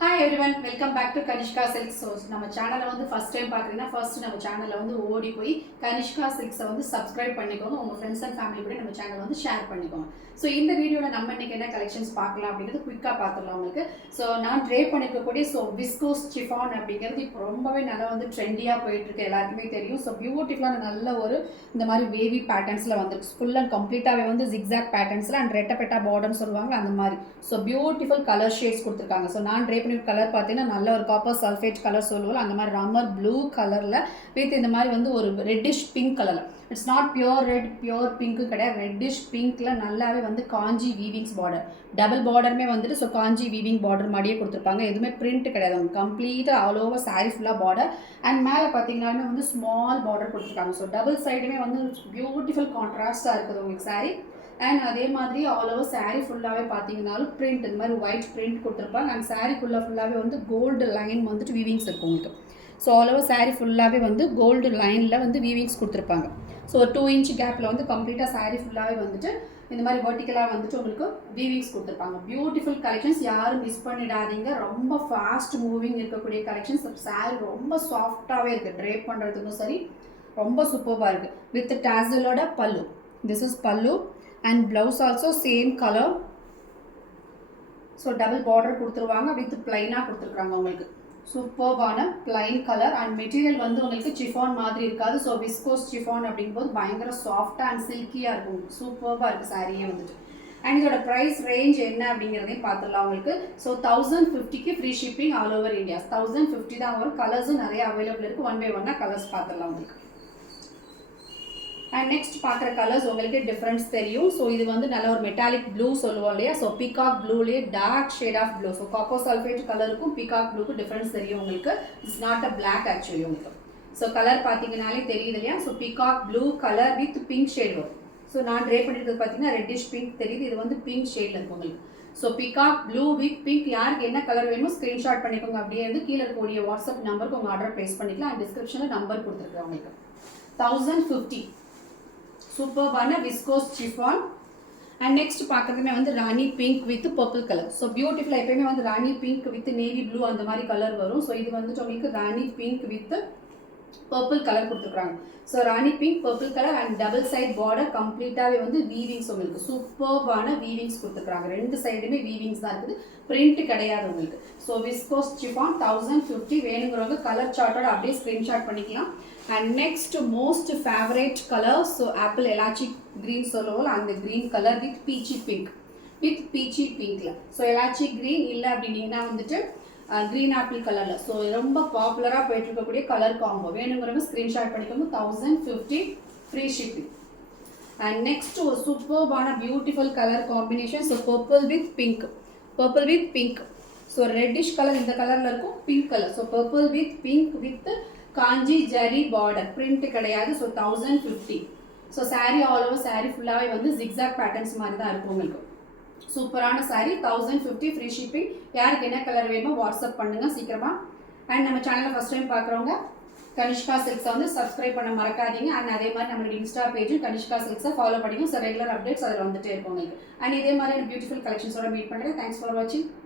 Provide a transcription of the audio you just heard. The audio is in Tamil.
Hi everyone, welcome back to Kanishka Silk Source. நம்ம சேனலை வந்து ஃபர்ஸ்ட் டைம் பார்க்குறீங்கன்னா ஃபர்ஸ்ட் நம்ம சேனலில் வந்து ஓடி போய் கனிஷ்கா சில்க்ஸை வந்து சப்ஸ்கிரைப் பண்ணிக்கோங்க. உங்கள் ஃப்ரெண்ட்ஸ் அண்ட் ஃபேமிலி கூட நம்ம சேனலை வந்து ஷேர் பண்ணிக்கோங்க. ஸோ இந்த வீடியோவில் நம்ம இன்னைக்கு என்ன கலெக்ஷன்ஸ் பார்க்கலாம் அப்படிங்கிறது குயிக்காக பார்த்துடலாம் உங்களுக்கு. ஸோ நான் ட்ரே பண்ணிருக்கக்கூடிய விஸ்கோஸ் சிஃபான் அப்படிங்கிறது இப்போ ரொம்பவே நல்லா வந்து ட்ரெண்டியாக போயிட்டு இருக்கு, எல்லாருக்குமே தெரியும். ஸோ பியூட்டிஃபுல்லான நல்ல ஒரு இந்த மாதிரி வேவி பேட்டர்ன்ஸில் வந்துருக்கு. ஃபுல் அண்ட் கம்ப்ளீட்டாகவே வந்து ஜிக்ஸாக் பேட்டர்ன்ஸில் அண்ட் ரெட்டப்பெட்டா பார்டர்னு சொல்லுவாங்க அந்த மாதிரி. ஸோ பியூட்டிஃபுல் கலர் ஷேட்ஸ் கொடுத்துருக்காங்க. ஸோ நான் ட்ரே கலர் பார்த்தீங்கன்னா நல்ல ஒரு காப்பர் சல்ஃபேட் கலர் சொல்லுவோம், அந்த மாதிரி ராமர் ப்ளூ கலரில் வித் இந்த மாதிரி வந்து ஒரு ரெட்டிஷ் பிங்க் கலரில். It's not pure red pure pink கிடையாது, ரெட்டிஷ் பிங்க்ல நல்லாவே வந்து காஞ்சி வீவிங்ஸ் பார்டர், டபுள் பார்டருமே வந்துட்டு ஸோ காஞ்சி வீவிங் பார்டர் மாதிரியே கொடுத்துருப்பாங்க. எதுவுமே பிரிண்ட் கிடையாது, அவங்க கம்ப்ளீட்டாக ஆல் ஓவர் சாரி ஃபுல்லாக பார்டர். அண்ட் மேலே பார்த்தீங்கன்னாலுமே வந்து ஸ்மால் பார்டர் கொடுத்துருக்காங்க. ஸோ டபுள் சைடுமே வந்து பியூட்டிஃபுல் கான்ட்ராஸ்டாக இருக்குது உங்களுக்கு சாரி. அண்ட் அதே மாதிரி ஆல் ஓவர் சாரீ ஃபுல்லாகவே பார்த்தீங்கன்னாலும் பிரிண்ட் இந்த மாதிரி ஒயிட் பிரிண்ட் கொடுத்துருப்பாங்க. அண்ட் சாரீக்குள்ளே ஃபுல்லாகவே வந்து கோல்டு லைன் வந்துட்டு வீவிங்ஸ் இருக்கும் உங்களுக்கு. ஸோ ஆல் ஓவர் சாரீ ஃபுல்லாகவே வந்து கோல்டு லைனில் வந்து வீவிங்ஸ் கொடுத்துருப்பாங்க. ஸோ ஒரு 2 inch கேப்பில் வந்து கம்ப்ளீட்டாக சாரீ ஃபுல்லாகவே வந்துட்டு இந்த மாதிரி வெர்டிக்கலாக வந்துட்டு உங்களுக்கு வீவிங்ஸ் கொடுத்துருப்பாங்க. பியூட்டிஃபுல் கலெக்ஷன்ஸ், யாரும் மிஸ் பண்ணிடாதீங்க. ரொம்ப ஃபாஸ்ட் மூவிங் இருக்கக்கூடிய கலெக்ஷன்ஸ். சாரீ ரொம்ப சாஃப்டாகவே இருக்குது, ட்ரேப் பண்ணுறதுக்கும் சரி ரொம்ப சூப்பராக இருக்குது. வித் டாசலோட பல்லு, திஸ் இஸ் பல்லு. And blouse also same color. So double border கொடுத்துருவாங்க, with plain-ஆ கொடுத்துருக்காங்க உங்களுக்கு. சூப்பர்பான பிளைன் கலர். அண்ட் மெட்டீரியல் வந்து உங்களுக்கு சிஃபான் மாதிரி இருக்காது. ஸோ விஸ்கோஸ் சிஃபான் அப்படிங்கும்போது பயங்கர சாஃப்டாக அண்ட் சில்கியாக இருக்கும். சூப்பர்பாக இருக்குது சாரியே வந்துட்டு. அண்ட் இதோட ப்ரைஸ் ரேஞ்ச் என்ன அப்படிங்கிறதையும் பார்த்துடலாம் உங்களுக்கு. ஸோ 1050க்கு free shipping all over India. 1050 தான் வரும். கலர்ஸும் நிறைய அவைலபிள் இருக்குது. 1 by 1 கலர்ஸ் பார்த்துடலாம் உங்களுக்கு. அண்ட் நெக்ஸ்ட் பார்க்குற கலர்ஸ் உங்களுக்கு டிஃப்ரென்ஸ் தெரியும். ஸோ இது வந்து நல்ல ஒரு மெட்டாலிக் ப்ளூ சொல்லுவோம் இல்லையா. ஸோ பீகாக் ப்ளூலேயே dark shade of blue. So copper sulphate கலருக்கும் பீகாக் ப்ளூக்கும் டிஃப்ரென்ஸ் தெரியும் உங்களுக்கு. It's not a black actually உங்களுக்கு. ஸோ கலர் பார்த்தீங்கன்னாலே தெரியுது இல்லையா. So peacock blue colour with pink shade வரும். ஸோ நான் ட்ரே பண்ணியிருக்கிறது பார்த்தீங்கன்னா ரெட்டிஷ் பிங்க் தெரியுது, இது வந்து பிங்க் ஷேடில் இருக்கும் உங்களுக்கு. So peacock blue with pink, யாருக்கு என்ன கலர் வேணுமோ ஸ்க்ரீன்ஷாட் பண்ணிக்கோங்க. அப்படியே வந்து கீழே இருக்கக்கூடிய வாட்ஸ்அப் நம்பருக்கு உங்கள் ஆர்டர் ப்ளேஸ் பண்ணிக்கலாம். அண்ட் டிஸ்கிரிப்ஷனில் நம்பர் கொடுத்துருக்கேன் உங்களுக்கு. 1050 சூப்பர்பான விஸ்கோஸ் சிஃபான். அண்ட் நெக்ஸ்ட் பார்க்குறதுமே வந்து rani pink with purple colour. So பியூட்டிஃபுல்லாக எப்பயுமே வந்து rani pink with navy blue அந்த மாதிரி கலர் வரும். ஸோ இது வந்துட்டு உங்களுக்கு rani pink with purple colour கொடுத்துருக்காங்க. So rani pink purple colour and double side border கம்ப்ளீட்டாகவே வந்து வீவிங்ஸ் உங்களுக்கு சூப்பர்பான வீவிங்ஸ் கொடுத்துருக்காங்க. ரெண்டு சைடுமே வீவிங்ஸ் தான் இருக்குது, பிரிண்ட் கிடையாது உங்களுக்கு. ஸோ விஸ்கோஸ் சிஃபான் 1050 வேணுங்கிறவங்க கலர் சார்ட்டோட அப்படியே ஸ்க்ரீன்ஷாட் பண்ணிக்கலாம். And next most favourite colour, so apple elaichi green சொல்லுவோம், அந்த green colour with peachy pink, with peachy பிங்க்ல. ஸோ எலாச்சி க்ரீன் இல்லை அப்படின்னீங்கன்னா வந்துட்டு க்ரீன் ஆப்பிள் கலரில். ஸோ ரொம்ப பாப்புலராக போயிட்டு இருக்கக்கூடிய கலர் காம்போ. வேணுங்கிறவங்க ஸ்க்ரீன்ஷாட் பண்ணிக்கோங்க. 1050 ஃப்ரீ ஷிப்பிங். அண்ட் நெக்ஸ்ட் ஒரு சூப்பர்பான beautiful colour combination. So purple with pink, purple with pink. So reddish colour இந்த கலரில் இருக்கும், pink colour. So purple with pink with Kanchi zari border, print கிடையாது. So 1050. So sari all over sari ஃபுல்லாகவே வந்து ஜிக்ஸாக் பேட்டர்ன்ஸ் மாதிரி தான் இருக்கும் உங்களுக்கு. சூப்பரான சாரீ 1050 ஃப்ரீ ஷிப்பிங். யாருக்கு என்ன கலர் வேணுமோ வாட்ஸ்அப் பண்ணுங்கள் சீக்கிரமாக. அண்ட் நம்ம சேனலை ஃபஸ்ட் டைம் பார்க்குறவங்க கனிஷ்கா சில்க்ஸை வந்து சப்ஸ்கிரைப் பண்ண மறக்காதீங்க. அண்ட் அதே மாதிரி நம்மளுடைய இன்ஸ்டா பேஜும் கனிஷ்கா சில்க்ஸை ஃபாலோ பண்ணிங்க. ஸோ ரெகுலர் அப்டேட்ஸ் அதில் வந்துட்டே இருக்கும் உங்களுக்கு. அண்ட் இதே மாதிரி பியூட்டிஃபுல் கலெக்ஷன்ஸோட மீட் பண்ணுறேன். தேங்க்ஸ் ஃபார் வாட்சிங்.